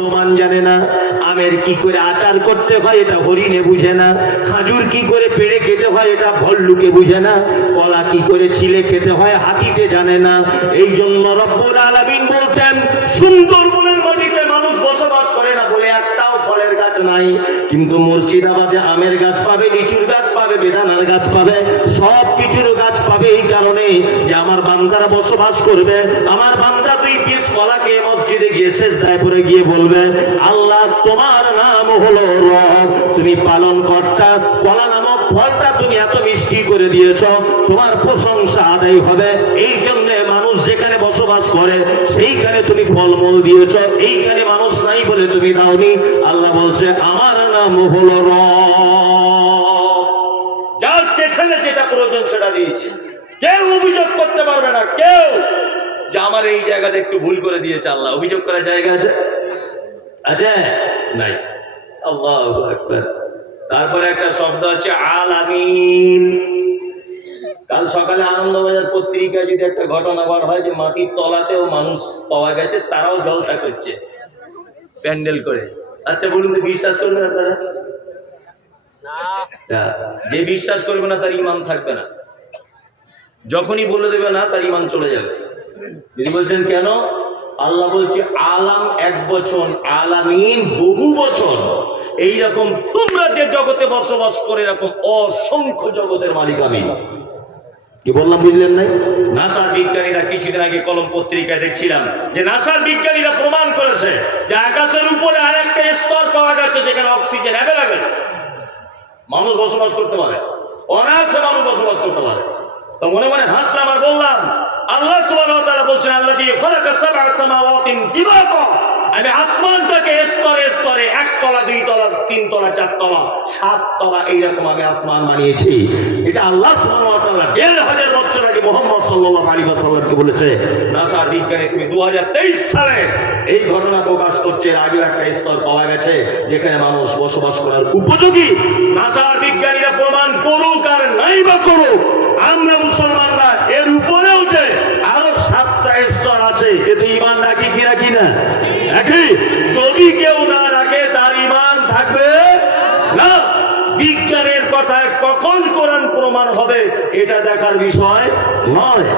হনুমান জানে না, আমের কি করে আচার করতে হয় এটা হরিণে বুঝে না, খাজুর কি করে পেড়ে খেতে হয় এটা ভল্লুকে বুঝে না, কলা কি করে চিলে খেতে হয় হাতিতে জানে না। এই জন্য রব্বুল আলামিন বলছেন, সুন্দরবনের মাটিতে মানুষ বসবাস করে না বলে একটাও ফলের গাছ নাই। কিন্তু মুর্শিদাবাদে আমের গাছ পাবে, লিচুর গাছ পাবে, বেদানার গাছ পাবে সব কিছুর গাছ পাবে এই কারণে যে আমার বান্দারা বসবাস করবে, আমার বান্দা কলাকে মসজিদে গিয়ে শেষ দায় পরে গিয়ে বলবে, আল্লাহ, তোমার নাম হলো রব। তুমি পালন কর্তা কলা নামক ফলটা তুমি এত মিষ্টি করে দিয়েছ, তোমার প্রশংসা আদায় হবে। এই জন্য মানুষ যেখানে বসবাস করে, সেইখানে তুমি ফলমূল দিয়েছ। এইখানে মানুষ নাই বলে তুমি দাওনি। আল্লাহ বলছে, আমার নাম হলো যার যেখানে যেটা প্রয়োজন সেটা দিয়েছে। কেউ অভিযোগ করতে পারবে না, কেউ। যে আমার এই জায়গাটা একটু ভুল করে দিয়েছে আল্লাহ। অভিযোগ করার জায়গা আছে? আছে? নাই। আল্লাহ আকবার। তারপরে একটা শব্দ আছে আল আমিন কাল সকালে আনন্দবাজার পত্রিকা যদি একটা ঘটনা বার হয় যে মাটির তলাতেও মানুষ পাওয়া গেছে তারাও জলসা করছে। প্যান্ডেল করে। আচ্ছা বলুন তো বিশ্বাস করবেন আপনারা? না, যে বিশ্বাস করবে না তার ইমান থাকবে না। যখনই বলে দেবে না তার ইমান চলে যাবে। তিনি বলছেন, কেন? আল্লাহ বলছে, আলাম এক বছর আলামিন বহু বছর এইরকম তোমরা যে জগতে বসবাস করে, এরকম অসংখ্য জগতের মালিক আমি। কি বললাম, বুঝলেন নাই? নাসার বিজ্ঞানীরা কিছুদিন আগে কলম পত্রিকায় দেখছিলাম যে নাসার বিজ্ঞানীরা প্রমাণ করেছে যে আকাশের উপরে আরেকটা স্তর পাওয়া গেছে যেখানে অক্সিজেন অ্যাভেলেবেল। মানুষ বসবাস করতে পারে। অনায়াসে মানুষ বসবাস করতে পারে। তো মনে মনে হাসলাম আর বললাম আল্লাহ সুবহানাহু বলছেন, আল্লাহ আমি আসমানটাকে স্তরে স্তরে এক তলা দুই তলা তিন তলা চার তলা সাত তলা এইরকম আমি আসমান বানিয়েছি। এটা আল্লাহ দেড় হাজার বছর আগে মোহাম্মদ সাল্লাল্লাহু আলাইহি ওয়াসাল্লামকে বলেছে, নাসার বিজ্ঞানী তুমি দু হাজার তেইশ সালে এই ঘটনা প্রকাশ করছে। আগেও একটা স্তর পাওয়া গেছে, যেখানে মানুষ বসবাস করার উপযোগী। নাসার বিজ্ঞানীরা প্রমাণ করুক আর নাই বা করুক আমরা মুসলমানরা এর উপরেও যে আরও সাতটা স্তর আছে, এতে ইমান রাখি কি রাখি না রাখি যদি কেউ না রাখে, তার ইমান থাকবে না। বিজ্ঞানের কথায় কখন কোরআন প্রমাণ হবে, এটা দেখার বিষয় নয়।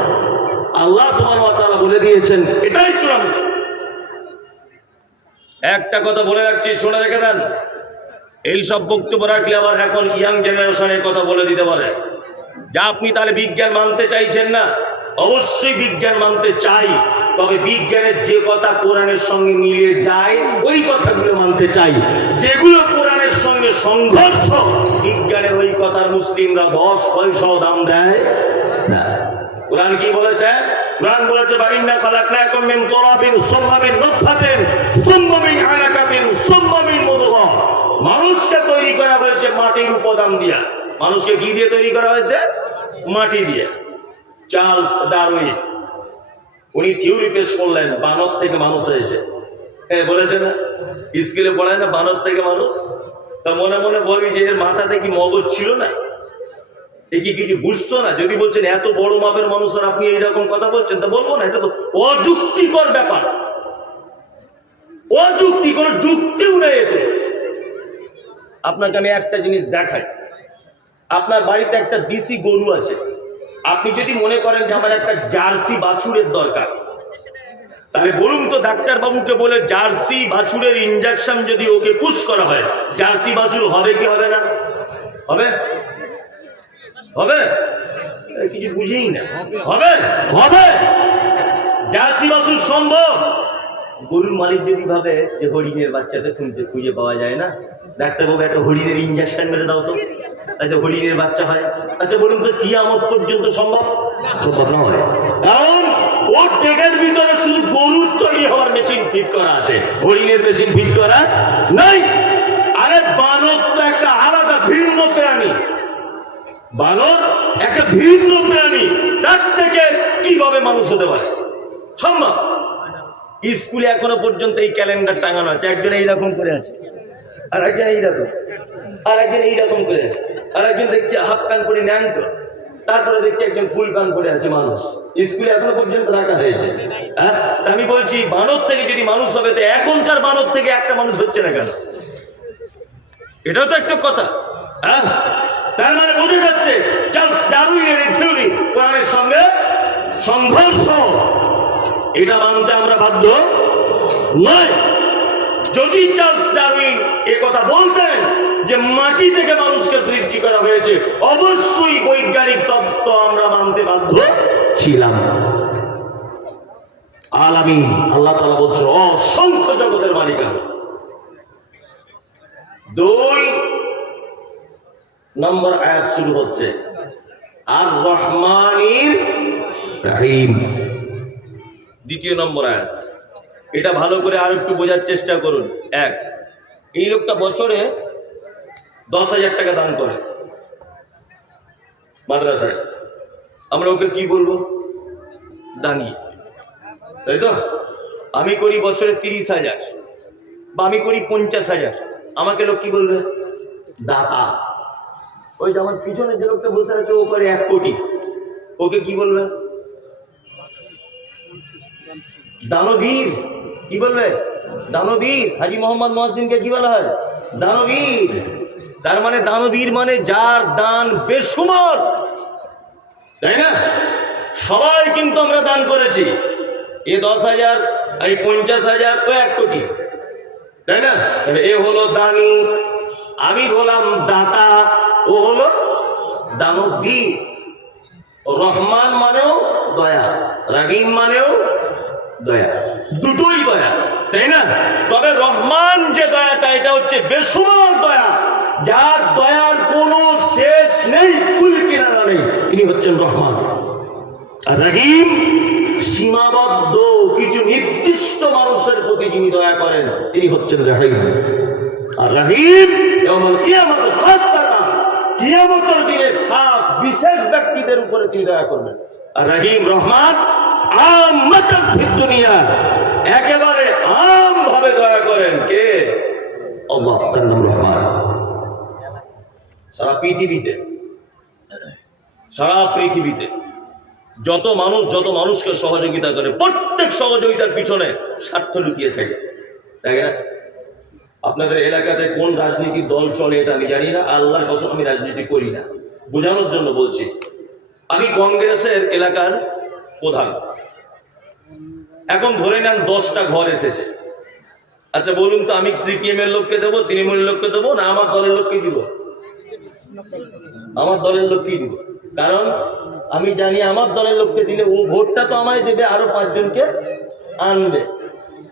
আল্লাহ ওয়া বলে দিয়েছেন, এটাই চূড়ান্ত। একটা কথা বলে রাখছি, শুনে রেখে দেন। এই সব বক্তব্য রাখলে আবার এখন ইয়াং জেনারেশনের কথা বলে দিতে পারে। যা আপনি তাহলে বিজ্ঞান মানতে চাইছেন না, অবশ্যই বিজ্ঞান মানতে চাই, তবে বিজ্ঞানের যে কথা কোরআনের সঙ্গে মিলে যায়, ওই কথাগুলো মানতে চাই। যেগুলো কোরআনের সঙ্গে সংঘর্ষ, বিজ্ঞানের ওই কথার মুসলিমরা দশ পয়সাও দাম দেয় কোরআন কি বলেছে? কোরআন বলেছে বারিন্না খালাকনাকুম মিন তুরাবিন সুম্মা মিন নুতফাতিন, সুম্মা মিন আলাকাতিন মিন মানুষকে তৈরি করা হয়েছে মাটির উপাদান দিয়া। মানুষকে কি দিয়ে তৈরি করা হয়েছে? মাটি দিয়ে। Charles Darwin. উনি থিওরি পেশ করলেন, বানর থেকে মানুষ হয়েছে। হ্যাঁ বলেছে না? স্কুলে পড়ায় না বানর থেকে মানুষ? তা মনে মনে বলবি যে এর মাথাতে কি মগজ ছিল না? এ কি কিছু বুঝতো না? যদি বলছেন এত বড় মাপের মানুষ আর আপনি এইরকম কথা বলছেন, তা বলব না, এটা তো অযুক্তিকর ব্যাপার। অযুক্তি, কোন যুক্তিও নেই এতে। আপনাকে আমি একটা জিনিস দেখাই। আপনার বাড়িতে একটা দেশি গরু আছে। আপনি যদি মনে করেন যে আমার একটা জার্সি বাছুরের দরকার, তাহলে বলুন তো ডাক্তার বাবুকে বলে জার্সি বাছুরের ইঞ্জেকশন যদি ওকে পুশ করা হয়, জার্সি বাছুর হবে কি হবে না? হবে? হবে? কিছু বুঝেই না। হবে? হবে! জার্সি বাছুর সম্ভব! গরুর মালিক যদি ভাবে যে হরিণের বাচ্চাকে খুঁজে খুঁজে পাওয়া যায় না ডাক্তারবাবু একটা হরিণের ইঞ্জেকশন মেরে দাও তো। আচ্ছা হরিণের বাচ্চা হয়। আচ্ছা বলুন তো, কিয়ামত পর্যন্ত সম্ভব? সম্ভব নয়। কারণ ওর টেকের ভিতরে শুধু গরুর তৈরি হওয়ার মেশিন ফিট করা আছে। হরিণের মেশিন ফিট করা নাই। আরে, বানর তো একটা আলাদা ভিন্ন প্রাণী। বানর একটা ভিন্ন প্রাণী। তার থেকে কীভাবে মানুষ হতে পারে? সম্ভব। স্কুলে এখনও পর্যন্ত এই ক্যালেন্ডার টাঙানো আছে। একজন এইরকম করে আছে। আর একজন এইরকম আর একজন এইরকম করে আছে। আর একজন দেখছি হাফ প্যান্ট পরে ন্যাংটো, তারপরে দেখছি একজন ফুল প্যান করে আছে মানুষ। স্কুলে এখনও পর্যন্ত রাখা হয়েছে। হ্যাঁ? আমি বলছি, বানর থেকে যদি মানুষ হবে, তো এখনকার বানর থেকে একটা মানুষ হচ্ছে না কেন? এটাও তো একটা কথা। হ্যাঁ? তার মানে বোঝা যাচ্ছে কোরআনের সঙ্গে সংঘর্ষ। এটা মানতে আমরা বাধ্য নয়। যদি চার্লস ডারউইন এ কথা বলতেন যে মাটি থেকে মানুষকে সৃষ্টি করা হয়েছে, অবশ্যই বৈজ্ঞানিক তত্ত্ব আমরা মানতে বাধ্য ছিলাম। আলামিন, আল্লাহ তালা বলছে অসংখ্য জগতের মালিক দুই নম্বর আয়াত শুরু হচ্ছে আর রহমানির দ্বিতীয় নম্বর আয়াত। এটা ভালো করে আর একটু বোঝার চেষ্টা করুন। এক, এই লোকটা বছরে দশ হাজার টাকা দান করে মাদ্রাসায়। আমরা ওকে কি বলব? দানি। তাই তো? আমি করি বছরে তিরিশ হাজার বা আমি করি পঞ্চাশ হাজার। আমাকে লোক কি বলবে? দাতা। ওই যে আমার পিছনে যে লোকটা বসে আছে, ও করে এক কোটি। ওকে কি বলবে? দানবীর। কি বলবে দানবীর, হাজি মোহাম্মদ মহসিনকে কি বলা হয়? দানবীর। তার মানে দানবীর মানে যার দান বেসুমার তাই না? সবাই কিন্তু আমরা দান করেছি। এ দশ হাজার এই পঞ্চাশ হাজার, ও এক কোটি। তাই না? এ হলো দানি, আমি হলাম দাতা, ও হলো দানবীর। রহমান মানেও দয়া, রাহিম মানেও দয়া। দয়া তাই না? তবে রহমান যে দয়াটা, এটা হচ্ছে বেসুমার দয়া। যার দয়ার কোনো শেষ নেই, কুল কিনারা নেই, ইনি হচ্ছেন রহমান। আর রাহিম সীমাবদ্ধ, কিছু নির্দিষ্ট মানুষের প্রতি যিনি দয়া করেন, তিনি হচ্ছেন রাহিম আর রাহিম এবং খাস খাসাতা, কিয়ামতের দিনে খাস বিশেষ ব্যক্তিদের উপরে তিনি দয়া করবেন। আর রাহিম রহমান ফিদ দুনিয়া। একেবারে আম ভাবে দয়া করেন কে? রহমান। সারা পৃথিবীতে সারা পৃথিবীতে যত মানুষ, যত মানুষকে সহযোগিতা করে, প্রত্যেক সহযোগিতার পিছনে স্বার্থ লুকিয়ে থাকে। তাই না? আপনাদের এলাকাতে কোন রাজনীতির দল চলে এটা আমি জানি না, আল্লাহর কসম আমি রাজনীতি করি না। বোঝানোর জন্য বলছি, আমি কংগ্রেসের এলাকার প্রধান। এখন ধরে নেন দশটা ঘর এসেছে। আচ্ছা বলুন তো, আমি সিপিএম এর লোককে দেবো, তৃণমূলের লোককে দেবো, না আমার দলের লোককে দিব? আমার দলের লোককেই দিব। কারণ আমি জানি আমার দলের লোককে দিলে ও ভোটটা তো আমায় দেবে, আরও পাঁচজনকে আনবে।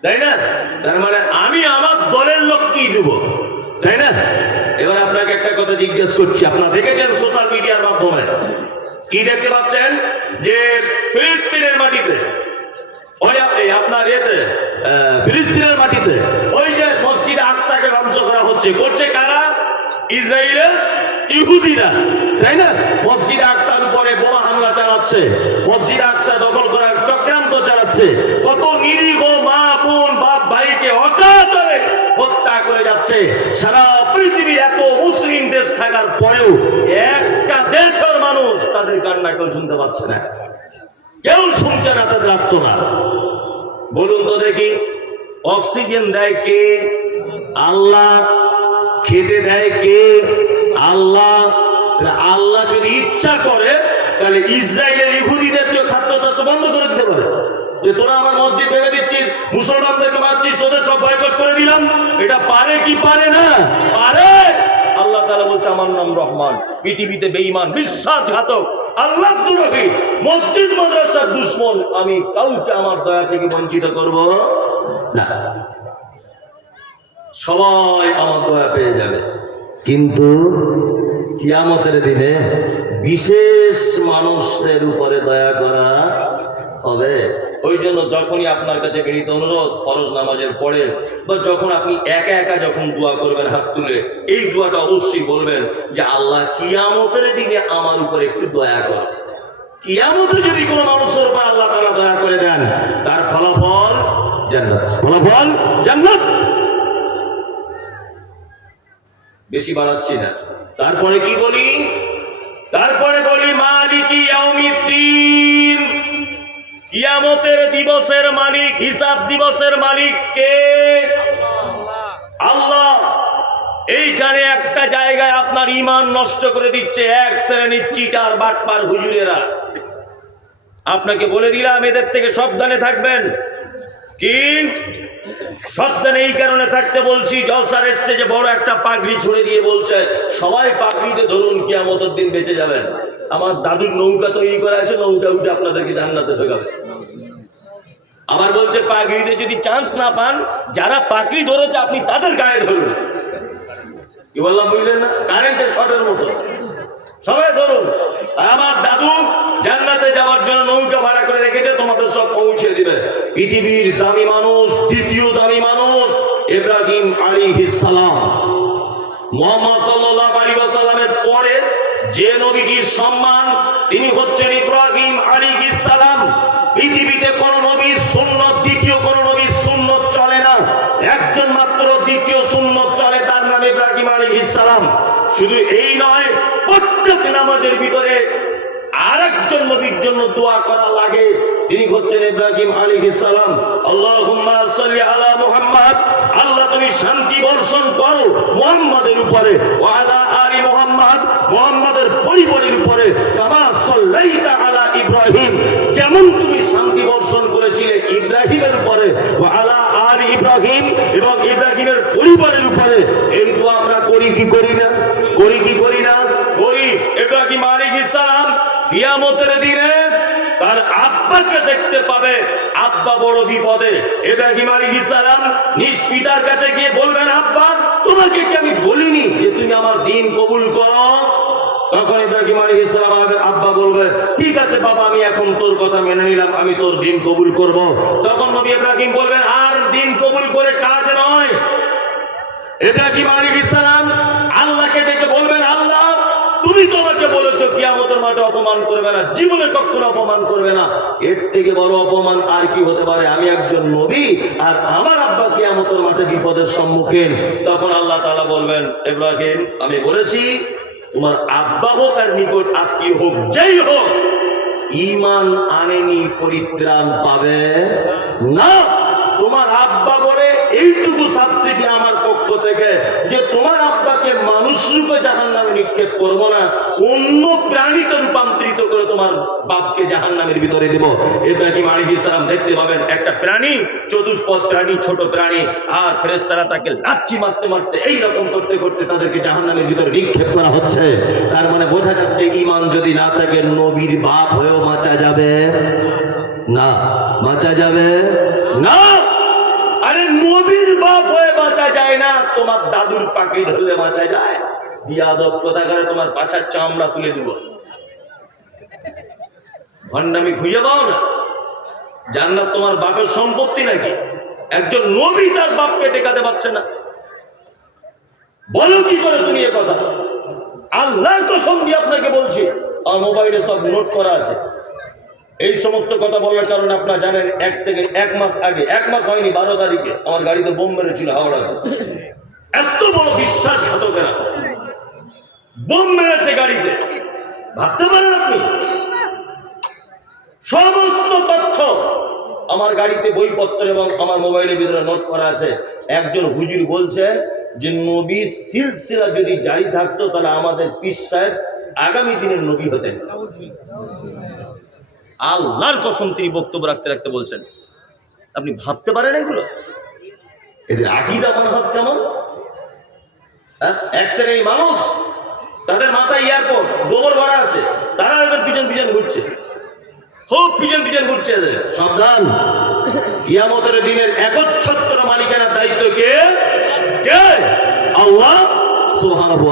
তাই না? তার মানে আমি আমার দলের লোককেই দেব। তাই না? এবার আপনাকে একটা কথা জিজ্ঞেস করছি, আপনারা দেখেছেন সোশ্যাল মিডিয়ার মাধ্যমে? কি দেখতে পাচ্ছেন? যে ফিলিস্তিনের মাটিতে ওই আপনি আপনার আহ, ফিলিস্তিনের মাটিতে ওই যে মসজিদ আকসাকে ধ্বংস করা হচ্ছে করছে কারা? ইসরায়েলের ইহুদিরা তাই না? মসজিদ আকসার উপরে বোমা হামলা চালাচ্ছে মসজিদ আকসা দখল করার চক্রান্ত চালাচ্ছে কত নিরীহ মা বোন বাপ ভাইকে অকাতরে হত্যা করে যাচ্ছে। সারা পৃথিবী এত মুসলিম দেশ থাকার পরেও একটা দেশের মানুষ তাদের কান্না কেউ শুনতে পাচ্ছে না। কেউ শুনছে না তাদের আত্মনা। বলুন তো দেখি, অক্সিজেন দেয় কে? আল্লাহ। খেতে দেয় কে? আল্লাহ। আল্লাহ যদি ইচ্ছা করে, তাহলে ইসরায়েলের ইহুদিদেরকে খাদ্য তত্ত্ব বন্ধ করে দিতে পারে। যে তোরা আমার মসজিদ ভেঙে দিচ্ছিস, মুসলমানদেরকে মারছিস, তোদের সব বয়কট করে দিলাম। এটা পারে কি পারে না? পারে। আল্লাহ তালা বলছে, আমার নাম রহমান। পৃথিবীতে বেঈমান বিশ্বাসঘাতক আল্লাহ দুরহি মসজিদ, মাদ্রাসার দুশ্মন। আমি কাউকে আমার দয়া থেকে বঞ্চিত করব না। সবাই আমার দয়া পেয়ে যাবে। কিন্তু কিয়ামতের দিনে বিশেষ মানুষদের উপরে দয়া করা হবে। ওই জন্য যখনই আপনার কাছে বিনীত অনুরোধ, ফরজ নামাজের পরে, বা যখন আপনি একা একা যখন দোয়া করবেন হাত তুলে, এই দোয়াটা অবশ্যই বলবেন যে, আল্লাহ কিয়ামতের দিনে আমার উপরে একটু দয়া করে। কিয়ামতে যদি কোনো মানুষের উপর আল্লাহ তাআলা দয়া করে দেন, তার ফলাফল জান্নাত। ফলাফল জান্নাত। বেশি বাড়াচ্ছি না। তারপরে কি বলি? তারপরে বলি, মালিকি কিয়ামতের দিবসের মালিক, হিসাব দিবসের মালিক কে? আল্লাহ। এইখানে একটা জায়গায় আপনার ইমান নষ্ট করে দিচ্ছে এক শ্রেণির চিটার, বাটপার হুজুরেরা। আপনাকে বলে দিলাম, এদের থেকে সাবধানে থাকবেন। কি সাবধানে এই কারণে থাকতে বলছি, জলসার স্টেজে বড় একটা পাগড়ি ছুড়ে দিয়ে বলছে, সবাই পাগড়িতে ধরুন কিয়ামতের দিন বেঁচে যাবেন। আমার দাদুর নৌকা তৈরি করা আছে, নৌকা উঠে আপনাদেরকে জান্নাতে ঢোকাবে। আমার বলছে, পাগড়িতে যদি চান্স না পান, যারা পাগড়ি ধরেছে আপনি তাদের গায়ে ধরুন। কি বললাম বুঝলেন না? কারেন্টের শর্টের মতো। সবাই আর আমার দাদু জান্নাতে যাওয়ার জন্য নৌকা ভাড়া করে রেখেছে, তোমাদের সব পৌঁছে দিবে। পৃথিবীর দামি মানুষ, দ্বিতীয় দামি মানুষ, ইব্রাহিম আলী সালাম। মোহাম্মদ পৃথিবীতে কোন নবীর সুন্নত শুধু এই নয় প্রত্যেক নামাজের ভিতরে আরেকজন নবীর জন্য দোয়া করা লাগে। তিনি হচ্ছেন ইব্রাহিম আলী সালাম। আল্লাহুম্মা সাল্লি আলা মুহাম্মদ। আল্লাহ তুমি শান্তি বর্ষণ করো মুহাম্মাদের উপরে আলা আলি মুহাম্মদ। পরিবারের উপরে আলা ইব্রাহিম। যেমন তুমি শান্তি বর্ষণ করেছিলে ইব্রাহিমের উপরে আলা আলি ইব্রাহিম এবং ইব্রাহিমের পরিবারের উপরে। এই দোয়া আমরা করি কি করি না? করি কি করি না? করি। ইব্রাহিম আলাইহিস সালাম কিয়ামতের দিনে তার আব্বাকে দেখতে পাবে। আব্বা বড় বিপদে। ইব্রাহিম আলাইহিস সালাম নিজ পিতার কাছে গিয়ে বলবেন, আব্বা, তোমাকে কি আমি বলিনি যে তুমি আমার দিন কবুল করো? তখন ইব্রাহিম আলাইহিস সালাম আমাদের আব্বা বলবে, ঠিক আছে বাবা, আমি এখন তোর কথা মেনে নিলাম, আমি তোর দিন কবুল করব। তখন নবী ইব্রাহিম বলবেন, আর দিন কবুল করে কাজ নয়। ইব্রাহিম আলাইহিস সালাম আল্লাহকে ডেকে বলবেন, আল্লাহ তোমাকে বলেছ, কিয়ামতের মাঠে অপমান করবে না, জীবনে কখনো অপমান করবে না। এর থেকে বড় অপমান আর কি হতে পারে? আমি একজন নবী, আর আমার আব্বা কিয়ামতের মাঠে বিপদের সম্মুখীন। তখন আল্লাহ তাআলা বলবেন, ইব্রাহিম, আমি বলেছি, তোমার আব্বা হোক আর নিকট আত্মীয় হোক, যেই হোক ইমান আনেনি, পরিত্রাণ পাবে না। তোমার আব্বা বলে এইটুকু সাবসিডি আমার পক্ষ থেকে, যে তোমার আব্বাকে মানুষ রূপে জাহান নামে নিক্ষেপ করব না, অন্য প্রাণীতে রূপান্তরিত করে তোমার বাপকে জাহান নামের ভিতরে দেব। ইব্রাহিম আলী ইসলাম দেখতে পাবেন, একটা প্রাণী, চতুষ্পদ প্রাণী, ছোট প্রাণী, আর ফেরেস্তারা তাকে লাচ্ছি মারতে মারতে এই রকম করতে করতে তাদেরকে জাহান নামের ভিতরে নিক্ষেপ করা হচ্ছে। তার মানে বোঝা যাচ্ছে ইমান যদি না থাকে, নবীর বাপ হয়েও বাঁচা যাবে না। বাঁচা যাবে না। আরে নবীর বাপ হয়ে বাঁচা যায় না, তোমার দাদুর পাখি ধরলে বাঁচা যায়। বিয়াদব কোথাকারে তোমার পাছার চামড়া তুলে দিব? ভণ্ডামি খুঁজে পাও না? জান্নাত তোমার বাপের সম্পত্তি নাকি? একজন নবী তার বাপকে টেকাতে পারছে না। বলো কি করে তুমি এ কথা? আল্লাহর কসম দিয়ে আপনাকে বলছি আমার মোবাইলে সব নোট করা আছে। এই সমস্ত কথা বলার কারণে আপনারা জানেন, এক থেকে এক মাস আগে, এক মাস হয়নি বারো তারিখে আমার গাড়িতে বোম মেরেছিল হাওড়া এত বড় বিশ্বাসঘাতকেরা। বোম মেরেছে গাড়িতে। ভাবতে পারেন আপনি? সমস্ত তথ্য আমার গাড়িতে বইপত্র এবং আমার মোবাইলের ভিতরে নোট করা আছে। একজন হুজুর বলছে যে, নবী সিলসিলা যদি জারি থাকতো, তাহলে আমাদের পীর সাহেব আগামী দিনের নবী হতেন। আল্লাহর কসম তিনি বক্তব্য রাখতে রাখতে বলছেন। আপনি ভাবতে পারেন এগুলো? এদের আকিদা, মনোভাব কেমন? হ্যাঁ? এক শ্রেণির মানুষ, তাদের মাথায় এয়ারপোর্ট গোবর ভরা আছে, তারা এদের পিছন পিছন ঘুরছে। খুব পিছন পিছন ঘুরছে এদের। সাবধান। কিয়ামতের দিনের একচ্ছত্র মালিকানার দায়িত্ব কে? কে? আল্লাহ সুবহানাহু